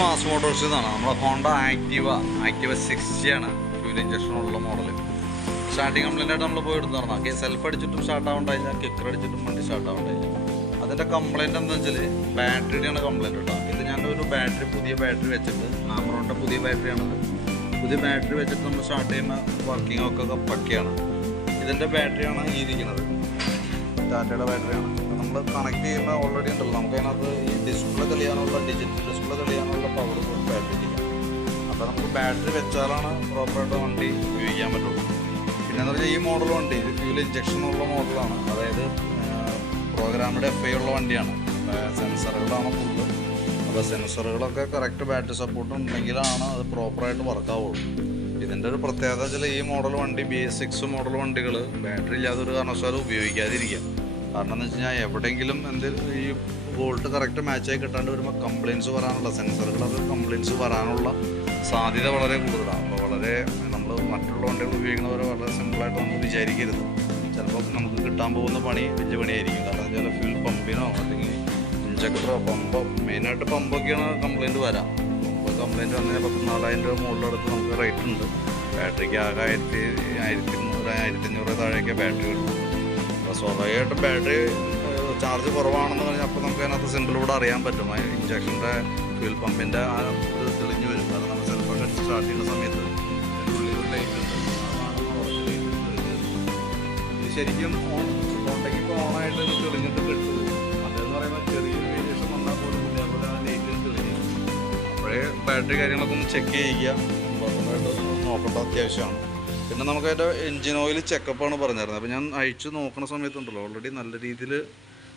Mass മോട്ടോഴ്സിൽ നിന്നാണ്. നമ്മുടെ Honda Activa 60 ആണ് ഫ്യൂൽ ഇഞ്ചക്ഷനുള്ള മോഡൽ. സ്റ്റാർട്ടിങ് കംപ്ലൈൻ്റ് ആയിട്ട് നമ്മൾ പോയി എടുത്തു സെൽഫ് അടിച്ചിട്ടും സ്റ്റാർട്ട് ആവണ്ടായില്ല, കിക്കർ അടിച്ചിട്ടും വണ്ടി സ്റ്റാർട്ട് ആവണ്ടായില്ല. അതിൻ്റെ കംപ്ലൈൻറ്റ് എന്താണെന്ന് വെച്ചാൽ ബാറ്ററിയുടെയാണ് കംപ്ലൈൻറ്റ് കേട്ടോ. ഇത് ഞാനൊരു ബാറ്ററി പുതിയ ബാറ്ററി വെച്ചിട്ട് ആമറോണിൻ്റെ പുതിയ ബാറ്ററിയാണത്. പുതിയ ബാറ്ററി വെച്ചിട്ട് നമ്മൾ സ്റ്റാർട്ട് ചെയ്യുന്ന വർക്കിംഗ് ഒക്കെ പക്കയാണ്. ഇതിൻ്റെ ബാറ്ററിയാണ് ഈ ഇരിക്കുന്നത്, ടാറ്റയുടെ ബാറ്ററിയാണ്. നമ്മൾ കണക്ട് ചെയ്യുമ്പോൾ ഓൾറെഡി ഉണ്ടല്ലോ നമുക്ക് അതിനകത്ത് ഈ ഡിസ്പ്ലേ തെളിയാനുള്ള ഡിജിറ്റൽ ഡിസ്പ്ലേ തെളിയാനുള്ള പവർ ബാറ്ററി ചെയ്യാം. അപ്പോൾ നമുക്ക് ബാറ്ററി വെച്ചാലാണ് പ്രോപ്പറായിട്ട് വണ്ടി ഉപയോഗിക്കാൻ പറ്റുള്ളൂ. പിന്നെയെന്ന് പറഞ്ഞാൽ ഈ മോഡൽ വണ്ടി ഇത് ഫ്യൂൽ ഇഞ്ചക്ഷനുള്ള മോഡലാണ്. അതായത് പ്രോഗ്രാമിൻ്റെ FI ഉള്ള വണ്ടിയാണ്. സെൻസറുകളാണ് ഫുള്ള്. അപ്പോൾ സെൻസറുകളൊക്കെ കറക്റ്റ് ബാറ്ററി സപ്പോർട്ട് ഉണ്ടെങ്കിലാണ് അത് പ്രോപ്പറായിട്ട് വർക്കാവുള്ളൂ. ഇതിൻ്റെ ഒരു പ്രത്യേകത വെച്ചാൽ ഈ മോഡൽ വണ്ടി BS6 മോഡൽ വണ്ടികൾ ബാറ്ററി ഇല്ലാതെ ഒരു കാരണവശാലും ഉപയോഗിക്കാതിരിക്കുക. കാരണം എന്ന് വെച്ച് കഴിഞ്ഞാൽ എവിടെയെങ്കിലും ഈ വോൾട്ട് കറക്റ്റ് മാച്ചായി കിട്ടാണ്ട് വരുമ്പോൾ കംപ്ലയിൻസ് വരാനുള്ള സെൻസറുകളൊക്കെ കംപ്ലയിൻസ് വരാനുള്ള സാധ്യത വളരെ കൂടുതലാണ്. അപ്പോൾ വളരെ നമ്മൾ മറ്റുള്ള വണ്ടികൾ ഉപയോഗിക്കുന്നവരെ വളരെ സിമ്പിളായിട്ട് നമുക്ക് വിചാരിക്കരുത്. ചിലപ്പോൾ നമുക്ക് കിട്ടാൻ പോകുന്ന പണി വലിയ പണിയായിരിക്കും. കാരണം വെച്ചാൽ ഫ്യൂൽ പമ്പിനോ അല്ലെങ്കിൽ ഇഞ്ചക്ടറോ പമ്പോ, മെയിനായിട്ട് പമ്പൊക്കെയാണ് കംപ്ലയിൻറ്റ് വരാം. പമ്പ് കംപ്ലയിൻറ്റ് വന്നു കഴിഞ്ഞാൽ 14,000 രൂപ മുകളിലടുത്ത് നമുക്ക് റേറ്റ് ഉണ്ട്. ബാറ്ററിക്ക് ആകെ 1,500 താഴെയൊക്കെ ബാറ്ററി കിട്ടും. അപ്പോൾ സ്വാഭാവികമായിട്ടും ബാറ്ററി ചാർജ് കുറവാണെന്ന് പറഞ്ഞാൽ അപ്പോൾ നമുക്ക് അതിനകത്ത് സിമ്പിളിലൂടെ അറിയാൻ പറ്റും. ഇഞ്ചക്ഷൻ്റെ ഫ്യൂൽ പമ്പിൻ്റെ ആ ഇത് തെളിഞ്ഞ് വരും. കാരണം നമ്മൾ സെൽഫൊക്കെ അടിച്ച് സ്റ്റാർട്ട് ചെയ്യുന്ന സമയത്ത് ഉള്ളിൽ ഒരു ലൈറ്റ് ഉണ്ട്. ഇത് ശരിക്കും ഉണ്ടെങ്കിൽ ഇപ്പോൾ ഓണായിട്ട് ഇത് തെളിഞ്ഞിട്ട് കിട്ടും. അതെന്ന് പറയുമ്പോൾ ചെറിയൊരു വേരിയേഷൻ വന്നാൽ പോലും അതേപോലെ ആ ലൈറ്റിൽ തെളിഞ്ഞു. അപ്പോഴേ ബാറ്ററി കാര്യങ്ങളൊക്കെ ഒന്ന് ചെക്ക് ചെയ്യുക, നോക്കേണ്ട അത്യാവശ്യമാണ്. പിന്നെ നമുക്കതിൻ്റെ എൻജിൻ ഓയിൽ ചെക്കപ്പാണ് പറഞ്ഞിരുന്നത്. അപ്പോൾ ഞാൻ അഴിച്ച് നോക്കുന്ന സമയത്തുണ്ടല്ലോ ഓൾറെഡി നല്ല രീതിയിൽ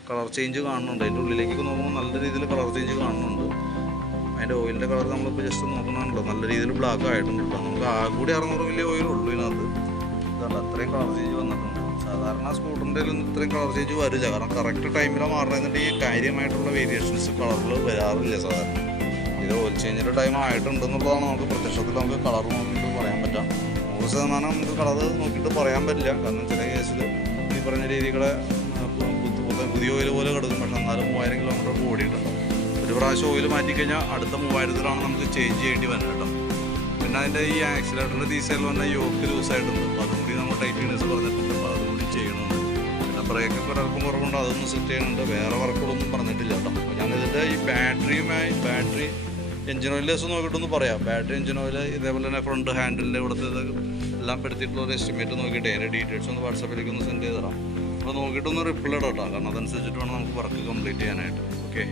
കളർ ചേഞ്ച് കാണുന്നുണ്ട്. അതിൻ്റെ ഉള്ളിലേക്കൊക്കെ നോക്കുമ്പോൾ നല്ല രീതിയിൽ കളർ ചേഞ്ച് കാണുന്നുണ്ട്. അതിൻ്റെ ഓയിലിൻ്റെ കളർ നമ്മളിപ്പോൾ ജസ്റ്റ് നോക്കുന്നുണ്ടല്ലോ നല്ല രീതിയിൽ ബ്ലാക്ക് ആയിട്ടുണ്ട്. നമുക്ക് ആകൂടി 600 മില്ലി ഓയിലുള്ളൂ ഇതിനകത്ത്. ഇതുണ്ട് അത്രയും കളർ ചേഞ്ച് വന്നിട്ടുണ്ട്. സാധാരണ സ്കൂട്ടറിൻ്റെ ഒന്നും ഇത്രയും കളർ ചേഞ്ച് വരില്ല. കാരണം കറക്റ്റ് ടൈമിലാണ് മാറണമെന്നിട്ട് ഈ കാര്യമായിട്ടുള്ള വേരിയേഷൻസ് കളറിൽ വരാറില്ല സാധാരണ. ഇത് ഓയിൽ ചേഞ്ചിൻ്റെ ടൈം ആയിട്ടുണ്ടെന്നുള്ളതാണ് നമുക്ക് പ്രത്യക്ഷത്തിൽ നമുക്ക് കളർ നോക്കിയിട്ട് പറയാൻ പറ്റാം. 100% നമുക്ക് കളർ നോക്കിയിട്ട് പറയാൻ പറ്റില്ല. കാരണം ചില കേസിൽ ഈ പറഞ്ഞ രീതികളെ പുതിയ ഓയിൽ പോലെ കിടക്കും. പക്ഷെ എന്നാലും 3000 കിലോമീറ്റർ ഓടിയിട്ടുണ്ട്. ഒരു പ്രാവശ്യം ഓയിൽ മാറ്റിക്കഴിഞ്ഞാൽ അടുത്ത 3000-ലാണ് നമുക്ക് ചേഞ്ച് ചെയ്യേണ്ടി വരുന്നത് കേട്ടോ. പിന്നെ അതിൻ്റെ ഈ ആക്സിലേറ്ററിൻ്റെ ദീസയിൽ വന്ന യോക്ക് ലൂസായിട്ടുണ്ട്. അപ്പോൾ അതും കൂടി നമ്മൾ ടൈറ്റ്നെസ് പറഞ്ഞിട്ടുണ്ട്. അപ്പോൾ അതും കൂടി ചെയ്യണമെന്ന്. പിന്നെ ബ്രേക്കൊക്കെ ഒരാൾക്കും കുറവുണ്ട്, അതൊന്നും സെറ്റ് ചെയ്യുന്നുണ്ട്. വേറെ വർക്കുകളൊന്നും പറഞ്ഞിട്ടില്ല കേട്ടോ. അപ്പോൾ ഞാനിതിൻ്റെ ഈ ബാറ്ററി എഞ്ചിൻ ഓയിൽ ലെസ് നോക്കിയിട്ടൊന്ന് പറയാം. ബാറ്ററി എഞ്ചിൻ ഓയിൽ ഇതേപോലെ തന്നെ ഫ്രണ്ട് ഹാൻഡിലിൻ്റെ ഇവിടുത്തെ എല്ലാം പെടുത്തിയിട്ടുള്ള ഒരു എസ്റ്റിമേറ്റ് നോക്കിയിട്ട് അതിൻ്റെ ഡീറ്റെയിൽസ് ഒന്ന് വാട്സാപ്പിലേക്ക് ഒന്ന് സെൻഡ് ചെയ്ത് തരാം. അപ്പോൾ നോക്കിയിട്ടൊന്ന് റിപ്ലൈ ഇടാം കേട്ടോ. കാരണം അതനുസരിച്ചിട്ട് വേണം നമുക്ക് വർക്ക് കംപ്ലീറ്റ് ചെയ്യാനായിട്ട്. ഓക്കെ.